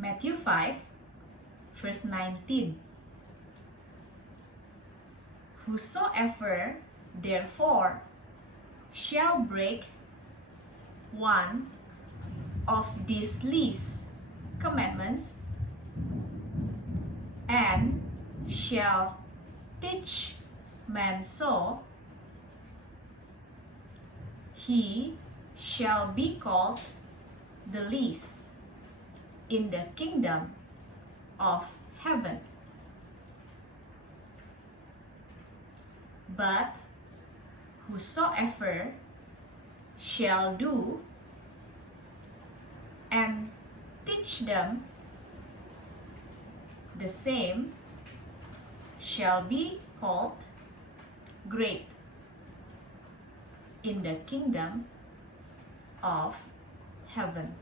Matthew 5, verse 19. Whosoever therefore shall break one of these least commandments and shall teach men so, he shall be called the least in the kingdom of heaven. But whosoever shall do and teach them, the same shall be called great in the kingdom of heaven.